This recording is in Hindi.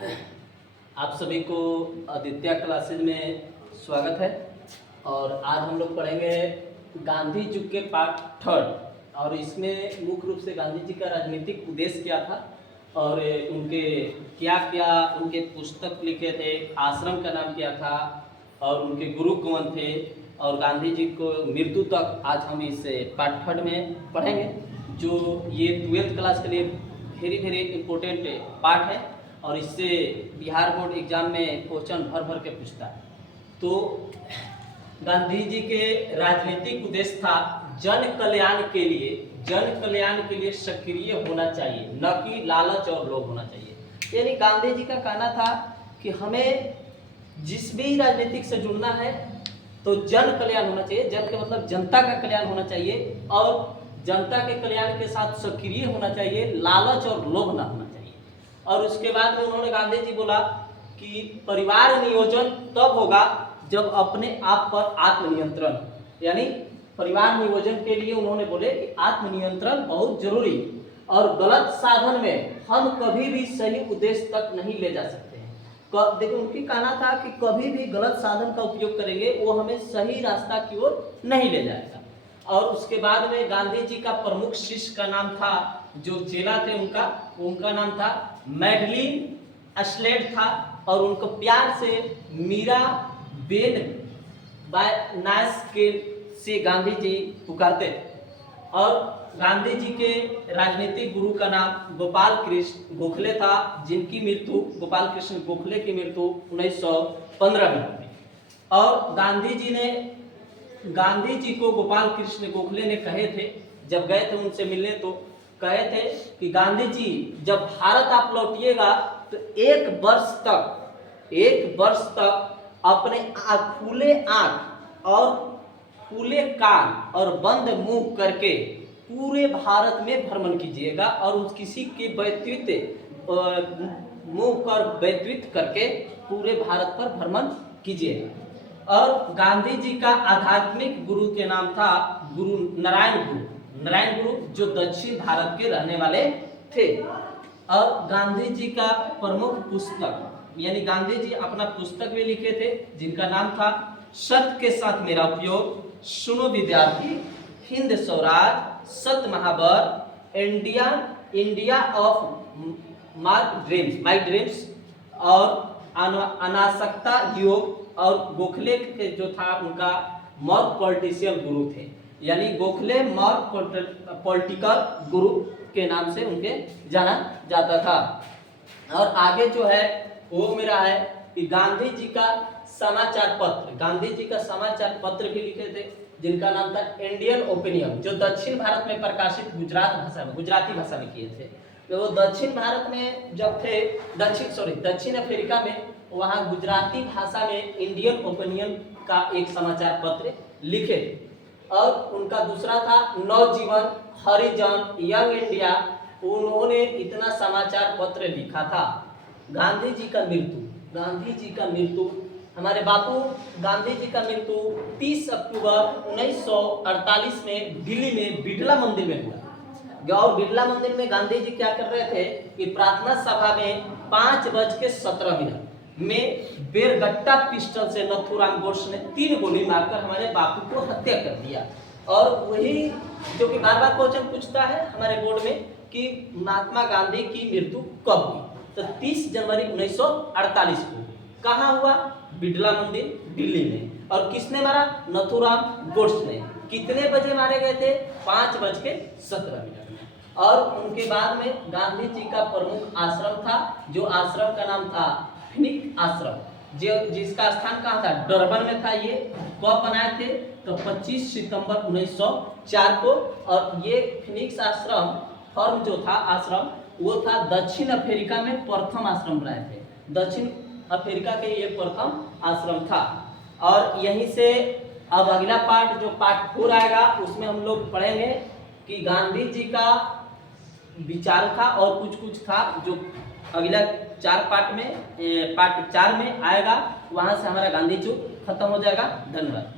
आप सभी को आदित्य क्लासेज में स्वागत है। और आज हम लोग पढ़ेंगे गांधी जी के पार्ट थर्ड। और इसमें मुख्य रूप से गांधी जी का राजनीतिक उद्देश्य क्या था और उनके क्या क्या उनके पुस्तक लिखे थे, आश्रम का नाम क्या था और उनके गुरु कौन थे और गांधी जी को मृत्यु तक आज हम इस पार्ट थर्ड में पढ़ेंगे, जो ये 12th क्लास के लिए वेरी इम्पोर्टेंट पार्ट है और इससे बिहार बोर्ड एग्जाम में क्वेश्चन भर भर के पूछता है। तो गांधी जी के राजनीतिक उद्देश्य था जन कल्याण के लिए सक्रिय होना चाहिए, न कि लालच और लोभ होना चाहिए। यानी गांधी जी का कहना था कि हमें जिस भी राजनीतिक से जुड़ना है तो जन कल्याण होना चाहिए। जन का मतलब जनता का कल्याण होना चाहिए और जनता के कल्याण के साथ सक्रिय होना चाहिए, लालच और लोभ ना होना चाहिए। और उसके बाद में उन्होंने गांधी जी बोला कि परिवार नियोजन तब होगा जब अपने आप पर आत्मनियंत्रण, यानी परिवार नियोजन के लिए उन्होंने बोले कि आत्मनियंत्रण बहुत जरूरी है और गलत साधन में हम कभी भी सही उद्देश्य तक नहीं ले जा सकते हैं। देखिए उनकी कहना था कि कभी भी गलत साधन का उपयोग करेंगे वो हमें सही रास्ता की ओर नहीं ले जाएगा। और उसके बाद में गांधी जी का प्रमुख शिष्य का नाम था, जो चेला थे उनका नाम था मैडलिन अस्लेट था और उनको प्यार से मीरा बेन नायस के से गांधी जी पुकारते थे। और गांधी जी के राजनीतिक गुरु का नाम गोपाल कृष्ण गोखले था, जिनकी मृत्यु गोपाल कृष्ण गोखले की मृत्यु 1915 में हुई। और गांधी जी को गोपाल कृष्ण गोखले ने कहे थे, जब गए थे उनसे मिलने तो कहे थे कि गांधी जी जब भारत आप लौटिएगा तो एक वर्ष तक अपने खुले आंख और खुले कान और बंद मुंह करके पूरे भारत में भ्रमण कीजिएगा और किसी के मुंह पर व्यतीत करके पूरे भारत पर भ्रमण कीजिएगा। और गांधी जी का आध्यात्मिक गुरु के नाम था नारायण गुरु, जो दक्षिण भारत के रहने वाले थे। और गांधी जी का प्रमुख पुस्तक, यानी गांधी जी अपना पुस्तक भी लिखे थे जिनका नाम था सत्य के साथ मेरा उपयोग, सुनो विद्यार्थी, हिंद स्वराज, सत्य महावर, इंडिया ऑफ माय ड्रीम्स और अनासक्ता योग। और गोखले के जो था उनका मॉर्क पॉलिटिशियन गुरु थे, यानी गोखले मॉर्क पॉलिटिकल गुरु के नाम से उनके जाना जाता था। और आगे जो है वो मेरा है कि गांधी जी का समाचार पत्र भी लिखे थे जिनका नाम था इंडियन ओपिनियन, जो दक्षिण भारत में प्रकाशित गुजराती भाषा में किए थे। तो वो दक्षिण भारत में जब थे दक्षिण अफ्रीका में, वहाँ गुजराती भाषा में इंडियन ओपिनियन का एक समाचार पत्र लिखे थे। और उनका दूसरा था नवजीवन, हरिजन, यंग इंडिया। उन्होंने इतना समाचार पत्र लिखा था। गांधी जी का मृत्यु हमारे बापू गांधी जी का मृत्यु 30 अक्टूबर 1948 में दिल्ली में बिड़ला मंदिर में हुआ। और बिड़ला मंदिर में गांधी जी क्या कर रहे थे कि प्रार्थना सभा में 5:17 में बेरगट्टा पिस्टल से नथुराम गोडसे ने 3 गोली मारकर हमारे बापू को हत्या कर दिया। और वही जो कि बार बार क्वेश्चन पूछता है हमारे बोर्ड में कि महात्मा गांधी की मृत्यु कब हुई, तो 30 जनवरी 1948 को। कहाँ हुआ? बिड़ला मंदिर दिल्ली में। और किसने मारा? नथुराम गोडसे ने। कितने बजे मारे गए थे? 5:17 में। और उनके बाद में गांधी जी का प्रमुख आश्रम था, जो आश्रम का नाम था फिनिक्स आश्रम, जिसका स्थान कहाँ था? डरबन में था। ये कब बनाए थे? तो 25 सितंबर 1904 को। और ये फिनिक्स आश्रम फॉर्म जो था आश्रम, वो था दक्षिण अफ्रीका में प्रथम आश्रम बनाए थे। दक्षिण अफ्रीका के ये प्रथम आश्रम था। और यहीं से अब अगला पार्ट, जो पार्ट 4 आएगा, उसमें हम लोग पढ़ेंगे कि गांधी जी का विचार था और कुछ था जो अगला 4 पार्ट में पार्ट 4 में आएगा। वहां से हमारा गांधी जी खत्म हो जाएगा। धन्यवाद।